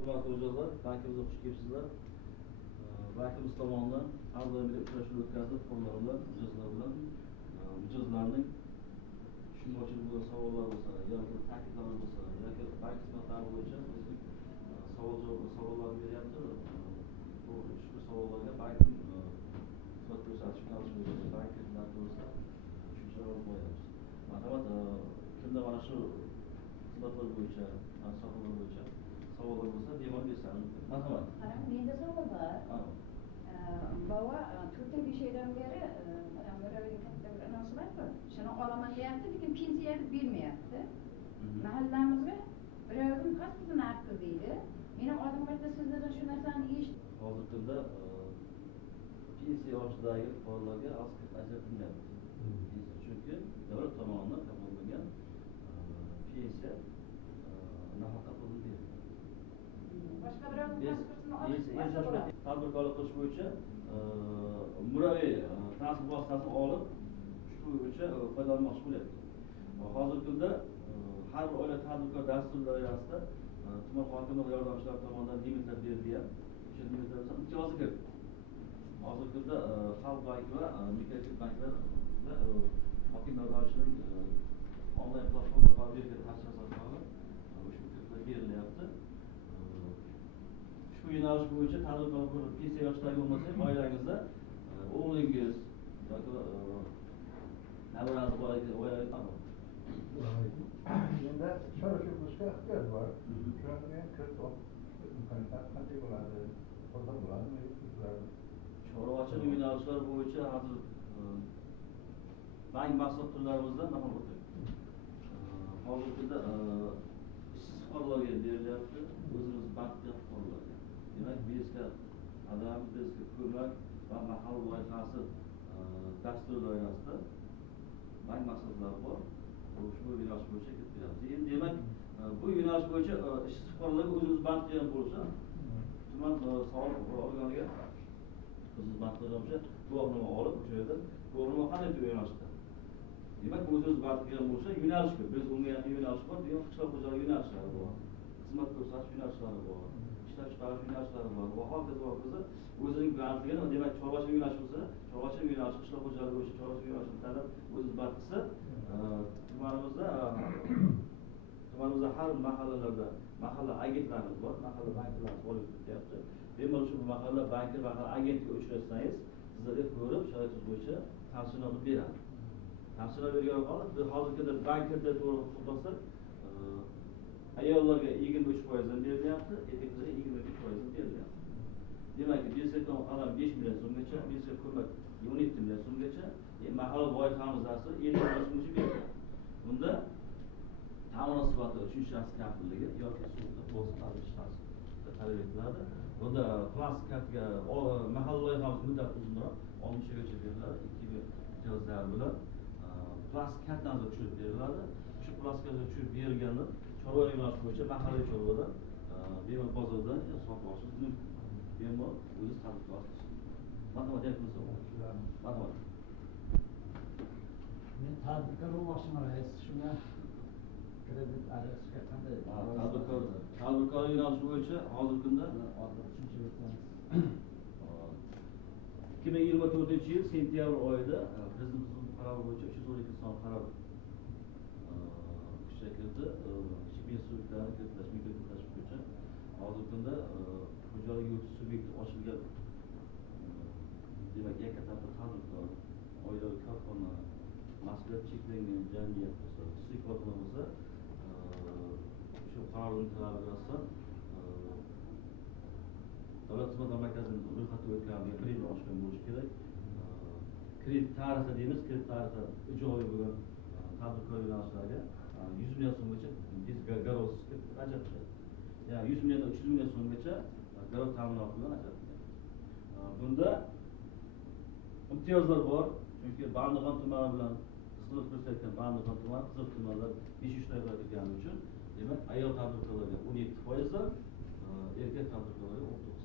Hurmatli mijozlar, bankimizga xush kelibsizlar. Bankimiz tomonidan har doim uchrashuv o'tkazib, qo'llar mijozlar bilan mijozlarning tushunmovchilik bo'lgan savollar bo'lsa yoki takliflar bo'lsa yoki bank xizmatlari bo'yicha savollar beryapti. Bu ushbu savollarga bankning xizmat ko'rsatish bo'yicha bank xizmati bo'lsa tushunchalar olib qo'yamiz. Marhamat, kimda mana shu xizmatlar bo'yicha, sohalar bo'yicha savollar bo'lsa bemalol bersangiz mumkin. Marhamat. Menda savol bor. Bova 4-nchi yildan beri murabbiyga katta bir munosabat bor. Shuni olaman deyapti, lekin pensiya bermayapti. Mahallamizga birovning pasportini olib deydi. Meni oldimga qayta sizlardan shu narsani eshitdim. Hozirgi kunda pensiya yoshidagi fuqarolarga ajratilmayapti. Chunki davlat tomonidan qabul qilingan pensiya nafaqa puli beriladi. Boshqa birovning pasportini olib tadbirkorlik qilish bo'yicha murabbiy transport vositasini olib shu bo'yicha foydalanmoqchi bo'lyapti. Hozirgi kunda har bir oila tadbirkor dasturi doirasida tuman hokimligi yordamchilari tomonidan limitlar berilgan. O'sha limitlar imtiyozi kirdi. Hozirgi kunda Xalq banki va Mikrokrediit banklarda hokim yordamchilarining onlayn platforma orqali berilgan tavsiyalar orqali ushbu kreditlar berilyapti. Ushbu yo'nalish bo'yicha tadbirkor pensiya yoshidagi bo'lmasa, oilangizda o'g'lingiz yoki nabirasi bor ekan, Endi chorvachilik qilishga ehtiyoj bor. Shularga kirib imkoniyat qanday bo'ladi? Qo'lda bo'ladimi? Chorvachilik yo'nalishlari bo'yicha hozir bank mahsulot turlarimizda nafaqat o'tayapti. Hozirgi kunda ishsiz fuqarolarga berilyapti, o'zimiz bankda fuqarolarga. Demak, bizga adam, bizga ko'mak va mahalla loyihasi dasturi doirasida bank mahsulotlari bor. Ushbu yo'nalish bo'yicha ketyapti. Endi demak, bu yo'nalish bo'yicha ishsiz fuqarolarga o'zimiz bank qilgan bo'lsa, tuman soliq organiga o'zimiz bank qilgan bo'lsa, guvohnoma olib o'sha yerda guvohnoma qanday yo'nalishda? Demak, o'zimiz bank qilgan bo'lsa, yo'nalish ko'p. Biz unga yo'nalish bor, demak, qishloq xo'jaligi yo'nalishlari bor. Xizmat ko'rsatish yo'nalishlari bor. Ishlab chiqarish yo'nalishlari bor. Va hokazo o'zining bandligini, demak, chorvachilik yo'nalishi bo'lsa, chorvachilik yo'nalishi, qishloq xo'jaligi bo'yicha chorvachilik yo'nalishini tanlab o'zimiz bank qilsa, tumanimizda har mahallalarda mahalla agentlarimiz bor, mahalla banklarimiz olib ketyapti. Bemalol shu mahalla banki va agentga uchrashsangiz, sizlarga ko'rib, sharoitingiz bo'yicha tavsiyalar beradi. Tavsiyalar bergan orqali biz hozirgi bankda to'g'ri hisoblasak, ayollarga 23% berilyapti, erkaklarga 22% berilyapti. Demak, bizga qalam 5 million so'mgacha, bizga ko'mak 17 million so'mgacha, mahalla loyihamiz asli 50 million so'mgacha beriladi. Bunda ta'minot sifatida 3-shaxs kafilligi yoki sudda bosib shaxs talab etiladi. Bunda plastik kartaga mahalla loyihamiz muddati uzunroq 60 gacha beriladi, 2 yil imtiyozlar bilan plastik kartani tushirib beriladi. Shu plastik kartaga tushirib berilganda chorvachilik yo'nalishi bo'yicha mahalliy chorvada bemalol bozordan sotib olishingiz mumkin. Bemalol o'zingiz qabul qilasiz. Marhamat, marhamat. Men tadbirkor bo'lmoqchiman, rais. Shunga kredit ajratishga qanday? Tadbirkor yo'nalishi bo'yicha hozirgi kunda 2024-yil sentyabr oyida Prezidentimizning qarori bo'yicha 312 son qaror kuchga kirdi. Ichki subyektlarni kiritlash, mikrokreditlash bo'yicha hozirgi kunda xo'jalik yuritish subyekti ochilgan. Demak, yakka tadbirkor, oilaviy korxona, mas'uliyat cheklangan jamiyat bo'lsa, xususiy korxona bo'lsa, shu qarorning talabiga asosan davlat xizmat markazining ro'yxatga o'tgan kredit olishgan bo'lishi kerak. Kredit tarixi deymiz, kredit tarixi ijobiy bo'lgan tadbirkor yo'nalishlarga 100 million so'mgacha biz garov ajratiladi. Ya'ni 100 million 300 million so'mgacha garov ta'minoti bilan ajratiladi. Bunda imtiyozlar bor, chunki Bandiqon tumani bilan xizmat ko'rsatgan Bandiqon tumani qizil tumanlar 5 toifaga kirgani uchun, demak, ayol tadbirkorlarga 17%, erkak tadbirkorlarga 19%.